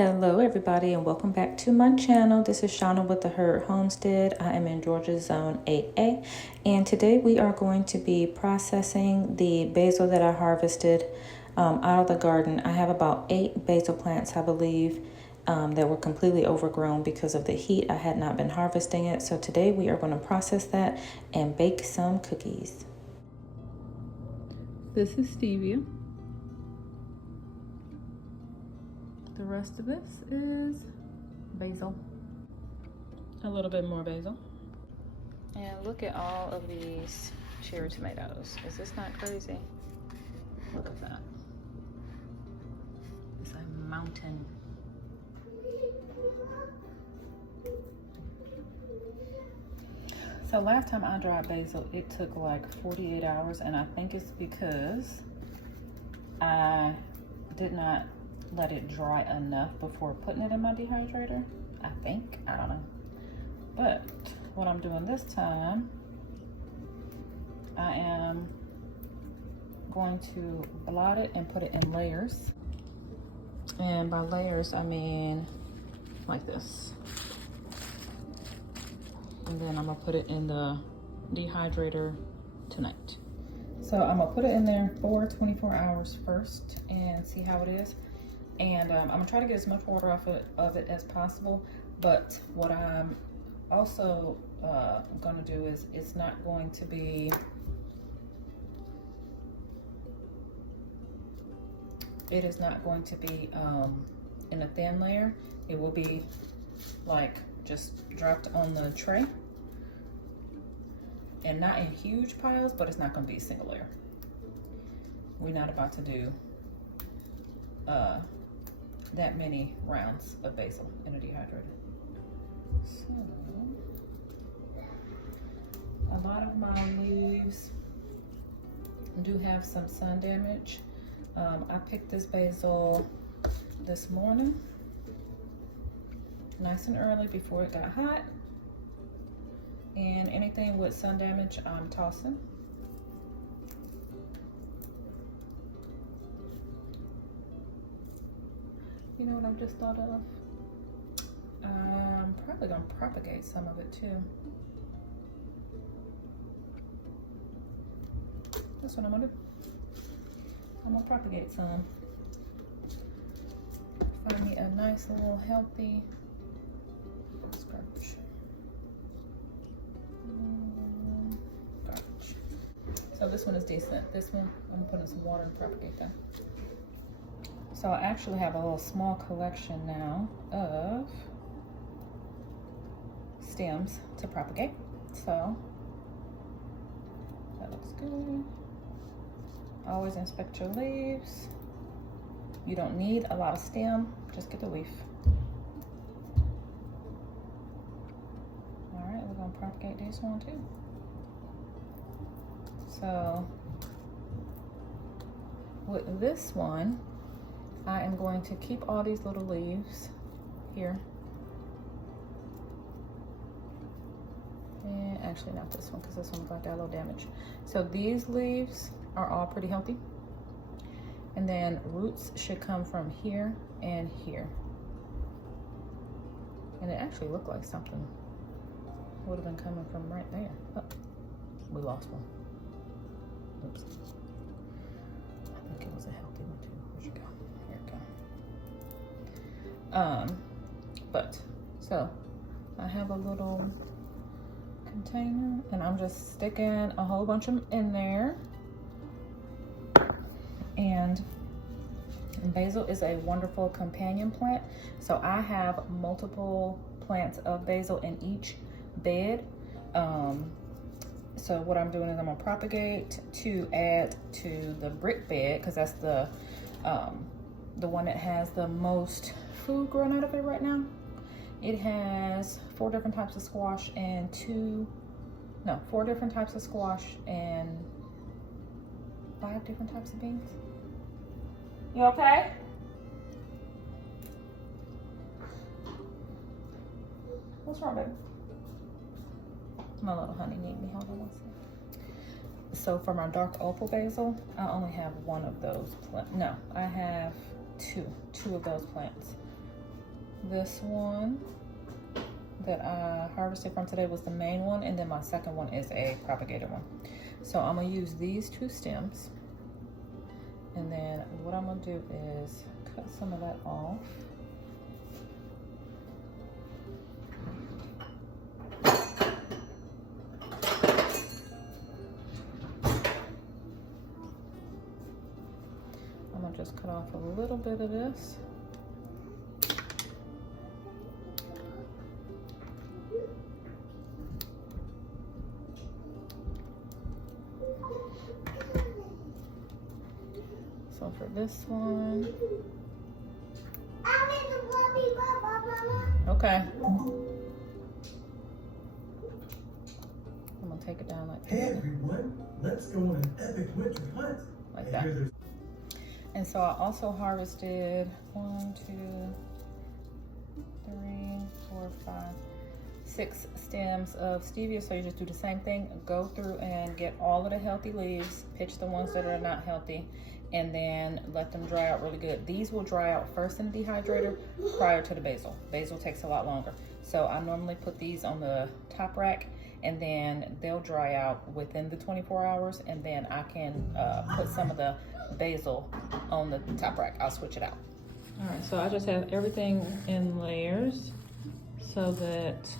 Hello everybody and welcome back to my channel. This is Shauna with the Herd Homestead. I am in Georgia Zone 8A and today we are going to be processing the basil that I harvested out of the garden. I have about 8 basil plants, I believe, that were completely overgrown because of the heat. I had not been harvesting it. So today we are going to process that and bake some cookies. This is stevia. The rest of this is basil. A little bit more basil. And look at all of these cherry tomatoes. Is this not crazy? Look at that. It's a mountain. So last time I dried basil, it took like 48 hours, and I think it's because I did not let it dry enough before putting it in my dehydrator. I think, I don't know. But what I'm doing this time, I am going to blot it and put it in layers. And by layers, I mean like this. And then I'm gonna put it in the dehydrator tonight. So I'm gonna put it in there for 24 hours first and see how it is. And I'm gonna try to get as much water off of it as possible. But what I'm also gonna do is it's not going to be, it is not going to be in a thin layer. It will be like just dropped on the tray. And not in huge piles, but it's not gonna be a single layer. We're not about to do that many rounds of basil in a dehydrator. So, a lot of my leaves do have some sun damage. I picked this basil this morning, nice and early before it got hot. And anything with sun damage, I'm tossing. You know what I've just thought of? I'm probably gonna propagate some of it too. That's what I'm gonna do. I'm gonna propagate some. Find me a nice little healthy garbage. So this one is decent. This one, I'm gonna put in some water and propagate that. So I actually have a little small collection now of stems to propagate. So that looks good. Always inspect your leaves. You don't need a lot of stem, just get the leaf. All right, we're gonna propagate this one too. So with this one, I am going to keep all these little leaves here. And actually not this one, because this one got a little damage. So these leaves are all pretty healthy. And then roots should come from here and here. And it actually looked like something would have been coming from right there. Oh, we lost one. Oops. I think it was a healthy one too. Where'd you go? Here it go. But so I have a little container and I'm just sticking a whole bunch of them in there. And basil is a wonderful companion plant. So I have multiple plants of basil in each bed. So what I'm doing is I'm gonna propagate to add to the brick bed, because that's the one that has the most food growing out of it right now. It has 4 different types of squash and 4 different types of squash and 5 different types of beans. You okay? What's wrong, baby? My little honey need me. Hold on one second. So for my dark opal basil, I only have one of those plants. No, I have two of those plants. This one that I harvested from today was the main one, and then my second one is a propagated one. So I'm gonna use these 2 stems, and then what I'm gonna do is cut some of that off. I'm gonna just cut off a little bit of this. So for this one, okay, I'm gonna take it down like that. Hey everyone, let's go on an epic winter hunt. Like that. And so I also harvested 1, 2, 3, 4, 5, 6 stems of stevia. So you just do the same thing, go through and get all of the healthy leaves, pitch the ones that are not healthy, and then let them dry out really good. These will dry out first in the dehydrator prior to the basil. Basil takes a lot longer. So I normally put these on the top rack, and then they'll dry out within the 24 hours, and then I can put some of the basil on the top rack. I'll switch it out. All right, so I just have everything in layers so that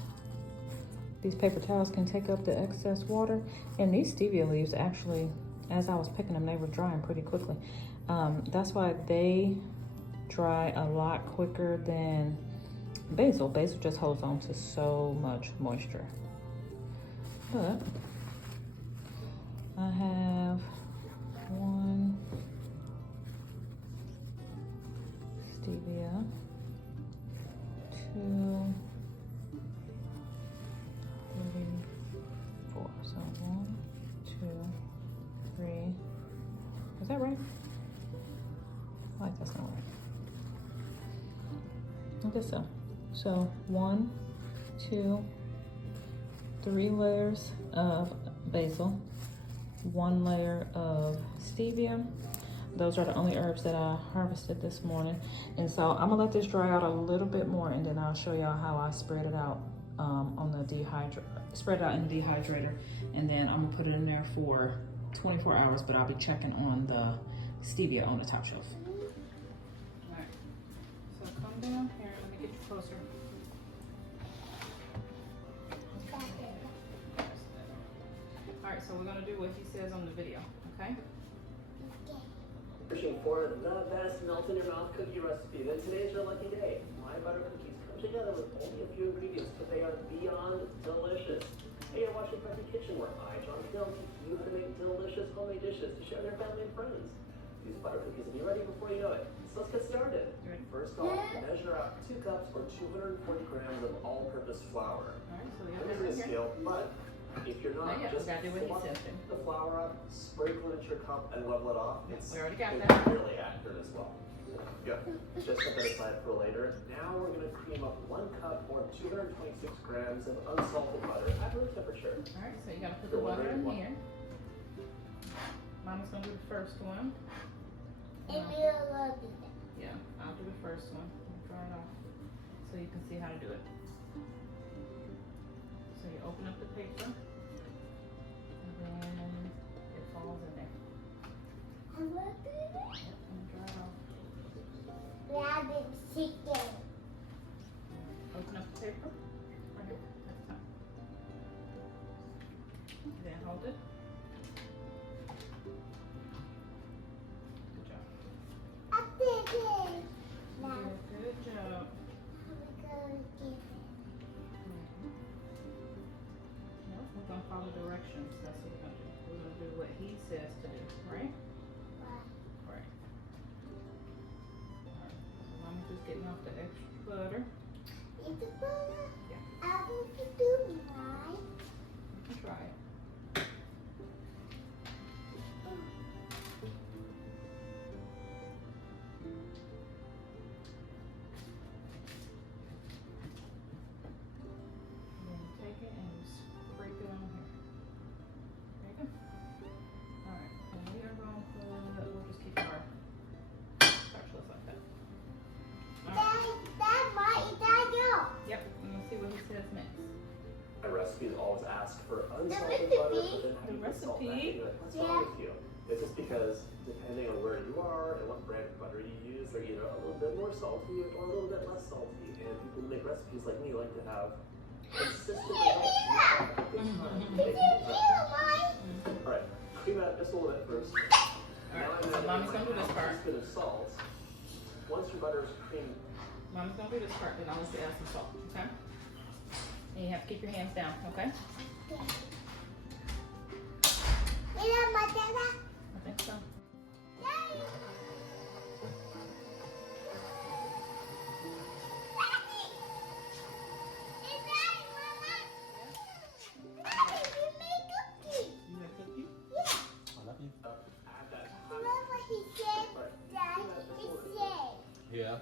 these paper towels can take up the excess water. And these stevia leaves, actually, as I was picking them, they were drying pretty quickly. That's why they dry a lot quicker than basil. Basil just holds on to so much moisture. But I have 1 stevia, 2, 3, 4. So 1, 2, 3. Is that right? I like that's not right. I guess so. So 1, 2, 3 layers of basil, 1 layer of stevia. Those are the only herbs that I harvested this morning. And so I'm gonna let this dry out a little bit more, and then I'll show y'all how I spread it out on the spread it out in the dehydrator, and then I'm gonna put it in there for 24 hours, but I'll be checking on the stevia on the top shelf. All right, so come down here, let me get you closer. All right, so we're gonna do what he says on the video, okay? Searching for the best melt in your mouth cookie recipe, then today's your lucky day. My butter cookies come together with only a few ingredients, but they are beyond delicious. Hey, you're watching Preppy Kitchen, where I, John Phil, teach you how to make delicious homemade dishes to share with your family and friends. These butter cookies will be ready before you know it. So let's get started. First off, measure out 2 cups or 240 grams of all-purpose flour. All right, so we got This is a scale, but if you're not, just do what he says. The flour up, sprinkle it into your cup, and level it off. We already got it's that. really accurate as well. Good. Just set that aside for later. Now we're going to cream up 1 cup or 226 grams of unsalted butter at room temperature. All right, so you got to put the butter in here. Mama's going to do the first one. Yeah, I'll do the first one. Dry it off so you can see how to do it. So you open up the paper, and then it falls in there. And dry it off. Rabbit chicken. Open up the paper. Right here, at the top. Then hold it. Good job. I did it. Now Good job. I'm gonna get it. Nope, we're gonna follow directions. That's what we're gonna do. We're gonna do what he says to do, right? Right. Alright. So Mama's just getting off the extra butter. It's a butter. Yeah. I want to do right. You can try it. Then you take it and you scrape it on here. There you go. Alright, and we are going to we'll just keep our spatulas like that. Alright. That might able to ask for unsalted butter, but then have The you put salt back recipe? in it. What's wrong with you? It's just because depending on where you are and what brand of butter you use, they're either a little bit more salty or a little bit less salty. And people who make recipes like me like to have consistent results. All right, cream out just a little bit first. Alright, so mommy's gonna do this part. A bit of salt. Once your butter is creamed, Mommy's gonna do this part, then I'll let you add some salt, okay? And you have to keep your hands down, okay? I think so. Yeah.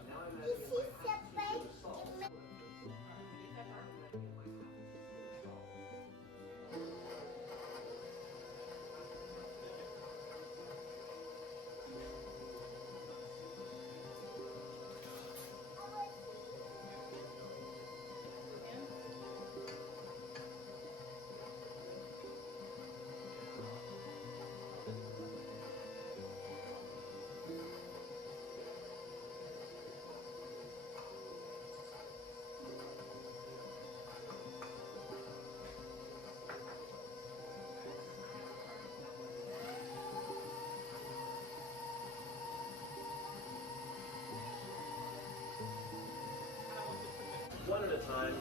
one at a time.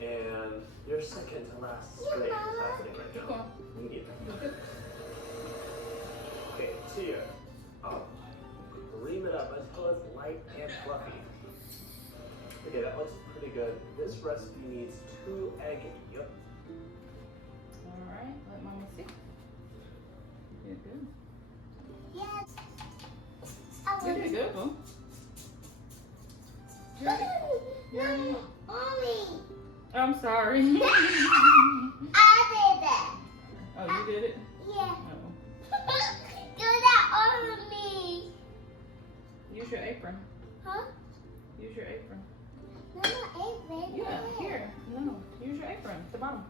And your second to last strain is happening right now. Medium. Okay, two. Cream it up until it's light and fluffy. Okay, that looks pretty good. This recipe needs 2 egg yolks. Alright, let mama see. You're good. Yes. You did good, boo. Mommy. I'm sorry. I did that. Oh, you did it? Yeah. Oh. Do that on me. Use your apron. Huh? Use your apron. No, no, apron. Yeah, here. No, use your apron. At the bottom.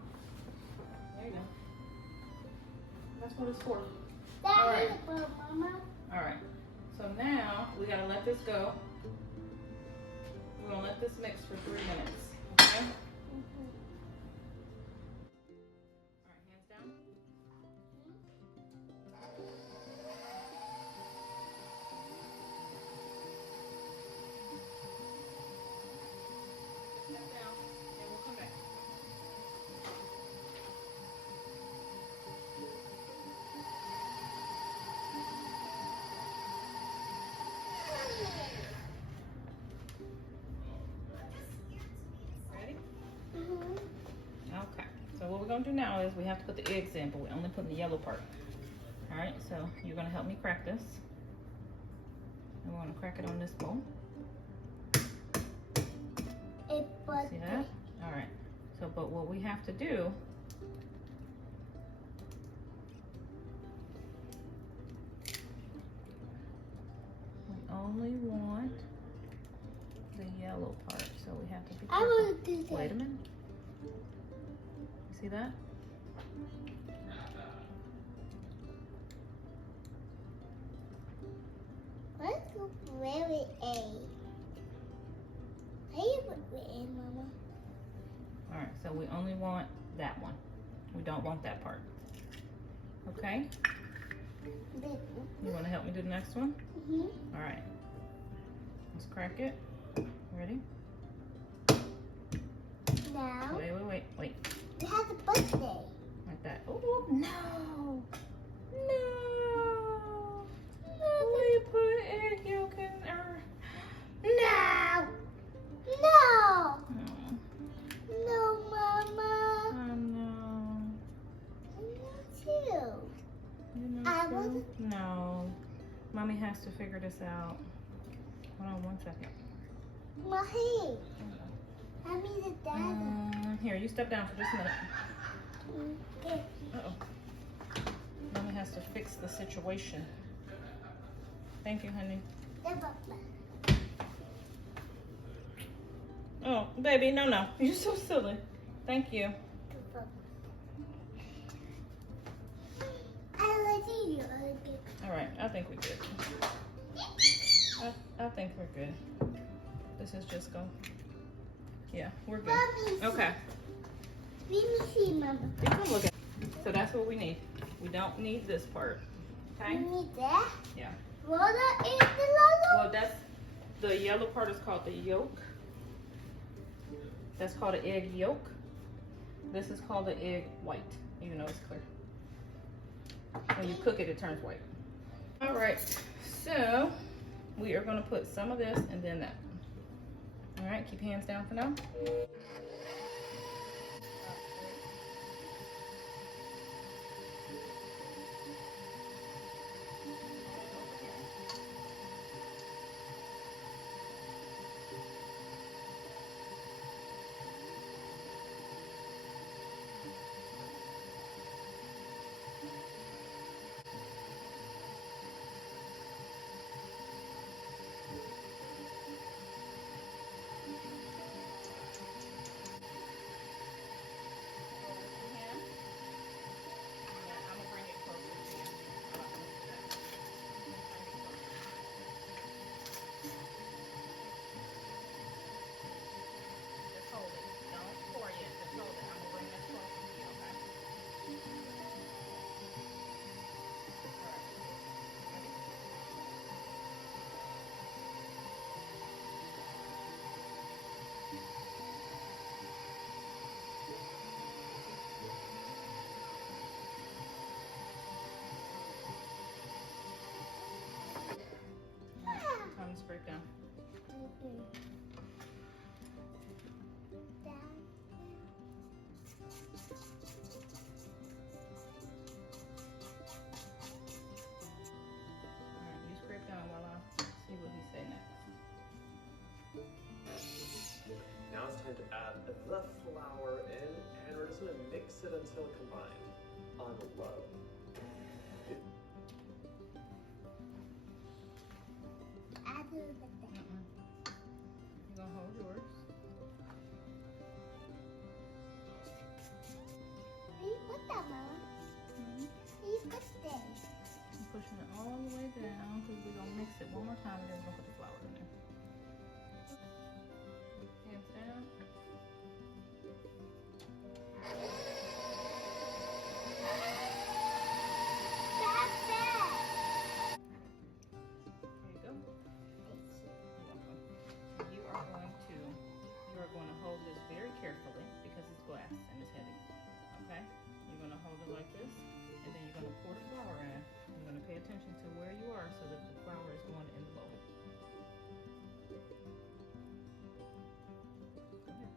There you go. That's what it's for. That All right. is for Mama. Alright. So now we gotta let this go. We're gonna let this mix for 3 minutes. Okay? Alright, hands down. Step down, and we'll come back. Ready? Okay. So what we're gonna do now is we have to put the eggs in, but we're only putting the yellow part. Alright, so you're gonna help me crack this. And we're gonna crack it on this bowl. See that? Alright. So, but what we have to do, we only want the yellow part, so we have to be I careful. want to do that. Wait a minute. You see that? Let's go where it is. How you put it in, Mama? Alright, so we only want that one. We don't want that part. Okay? You want to help me do the next one? Mm-hmm. Alright. Let's crack it. Ready? Now, Wait. we have the birthday. Like that. Oh, no! No! We put egg yolk in there. No! No! Oh, No, Mama. oh no. Not you. You know I too? wasn't- No. Mommy has to figure this out. Hold on 1 second. Mahi. I mean the dad. Here, you step down for just a minute. Okay. Uh-oh. Mommy has to fix the situation. Thank you, honey. Oh, baby, no, no. You're so silly. Thank you. I like you. All right, I think we're good. I think we're good. This is just go. Yeah, we're good. Okay. Let me see, Mama. You come look at. So that's what we need. We don't need this part. Okay? You need that? Yeah. What is the yellow? Well, that's the yellow part is called the yolk. That's called an egg yolk. This is called the egg white, even though it's clear. When you cook it, it turns white. All right, so we are gonna put some of this and then that. All right, keep your hands down for now. Time to scrape down. Alright, you scrape down while I see what he say next. Now it's time to add the flour in, and we're just gonna mix it until combined on low. You're gonna hold yours. You put that, Mama. You put this. I'm pushing it all the way down because we're gonna mix it one more time and then we're gonna put the flour in there. Hands down. There you go. You're welcome. You are going to hold this very carefully because it's glass and it's heavy. Okay? You're going to hold it like this, and then you're going to pour the flour in. You're going to pay attention to where you are so that the flour is going in the bowl. Go ahead.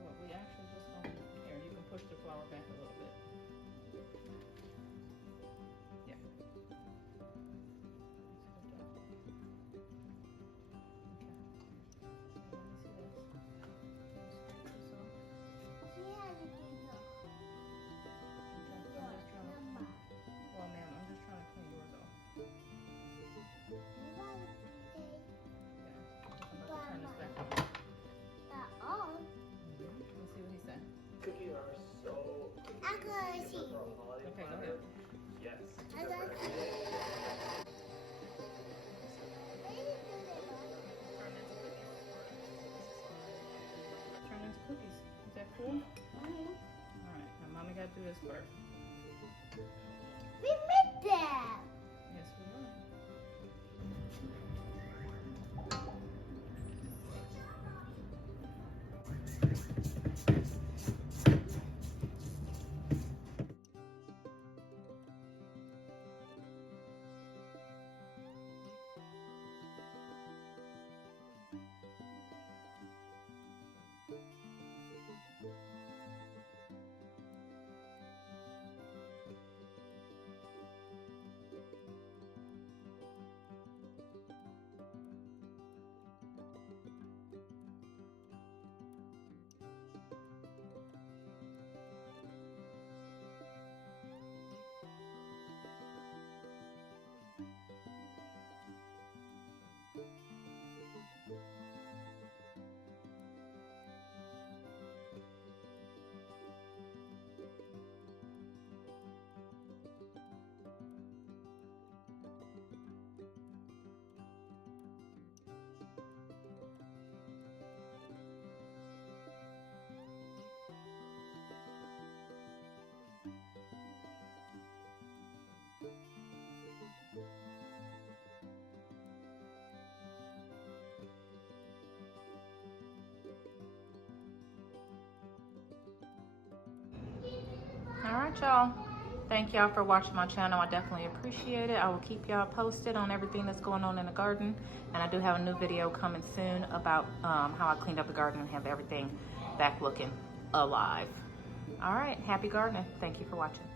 Well, we actually just going to, here, you can push the flour back a little bit. Yeah. Well, ma'am, I'm just trying to clean yours off. Yeah. I'm about to turn this back on. Let's see what he said. Cookies are so I gotta see. for a holiday Okay, go platter. ahead. Yes. I gotta see. Turn into cookies. Is that cool? Alright, now mommy gotta do this part. We made that. Yes, we are. right, y'all. Thank y'all for watching my channel. I definitely appreciate it. I will keep y'all posted on everything that's going on in the garden. And I do have a new video coming soon about how I cleaned up the garden and have everything back looking alive. All right, happy gardening. Thank you for watching.